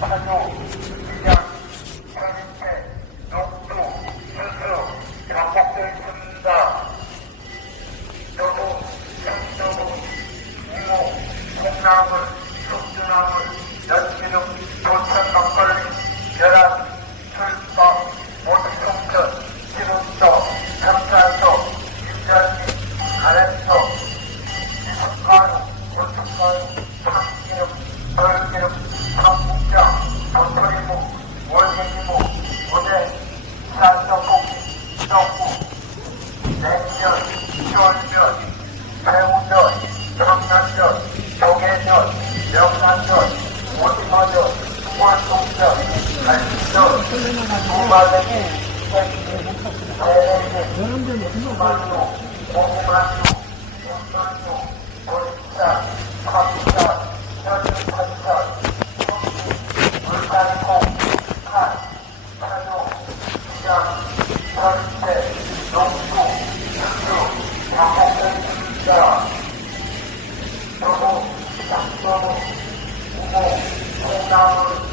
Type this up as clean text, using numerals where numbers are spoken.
파도, 시장, 현인태, 녹두, 수수, 반복되어 있습니다. 여부, 청소부, 이모, 콩나물, 숙주나물, 연기름, 도천 막걸리, 계란, 술밥, 모두송전, 기름떡, 감자떡, 김장김, 가래떡, 기름가루, 고춧가루, 참기름, 벌기름, 청국장, 도토리묵, 월계기묵, 오뎅, 쌀떡볶이, 떡국, 냉면, 쫄면, 새우전, 전남전, 조개전, 명란전, 오징어전, 꿀송전, 갈치전, 두마대기, 새끼, 배래기, 만두, 고구마주, 군만두, 보리쌀, 파리쌀, 현미탄쌀, 물살콩, 팥, 파도, 시장, 설대, 농수, 수수, 방목된 습니다. 여보, 장서부, 우모, 콩나물,